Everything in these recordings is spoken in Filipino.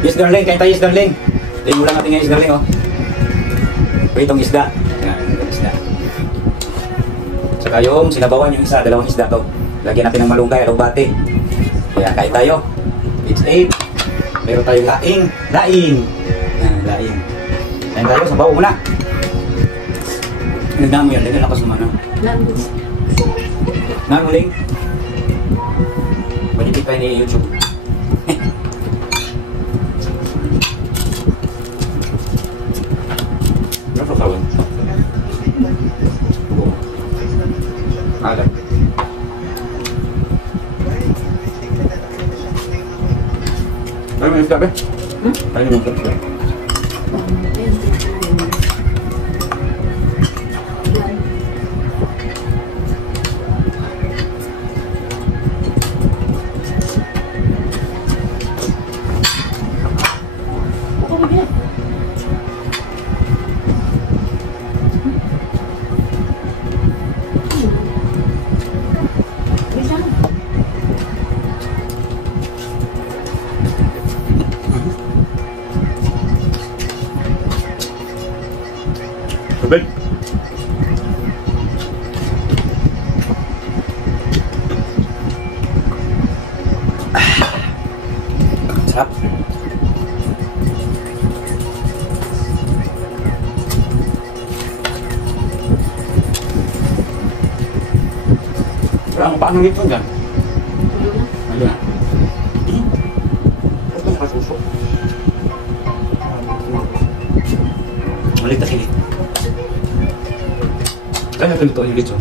Yes, darling. Kain tayo, yes, darling. Tingin mo lang natin ngayon, yes, darling, oh. Pritong isda. Yan, itong isda. Saka yung sinabawan yung isa, dalawang isda to. Lagyan natin ng malunggay, alubate. Kaya kain tayo. It's 8. Meron tayong laing. Laing. Yan, laing. Kain tayo, sabaw muna. Nagdaan mo yan, lagyan ako sumana. Namuling. Balipit pa ni YouTube. Berapa kawan? Ada. Kamu minum apa? Kamu minum apa? Tubig. Sarap. Paano nito dyan? Ayun na. Ito nakasusok. Maligtas ini. Kaya natin ito yung litso.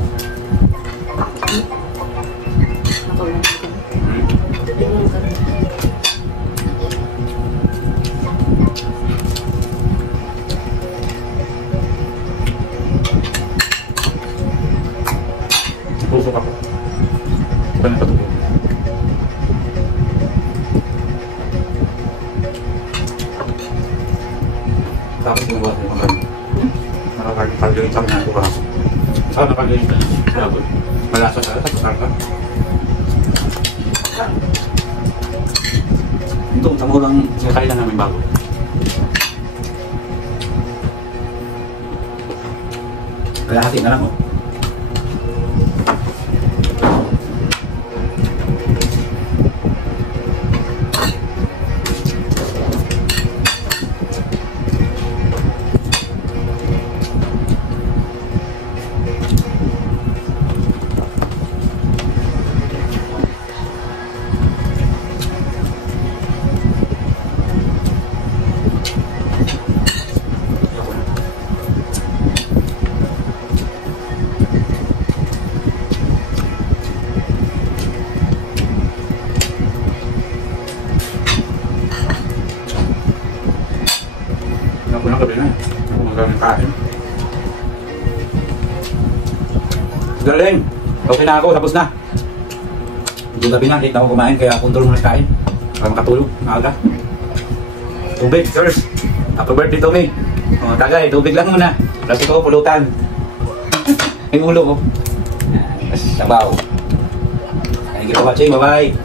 Pusok ako. Bukan yung patuloy. Tapos sinubuhat yung mga nakakagalitin sa mga ito. Ah, nakagaling ka. Malasa sa tapos ka. Ito, tamo lang sinakain lang namin bago. Kaya hati na lang, oh. Ako na gabi na. Ako magaling kain. Darling, okay na ako. Tapos na. Yung gabi na, late na ako kumain. Kaya control mo na kain. Para makatulog. Maaga. Tubig first. Happy birthday to me. O, tagay. Tubig lang muna. Tapos ito, pulutan. May ulo ko. Sabaw. Thank you for watching. Bye-bye.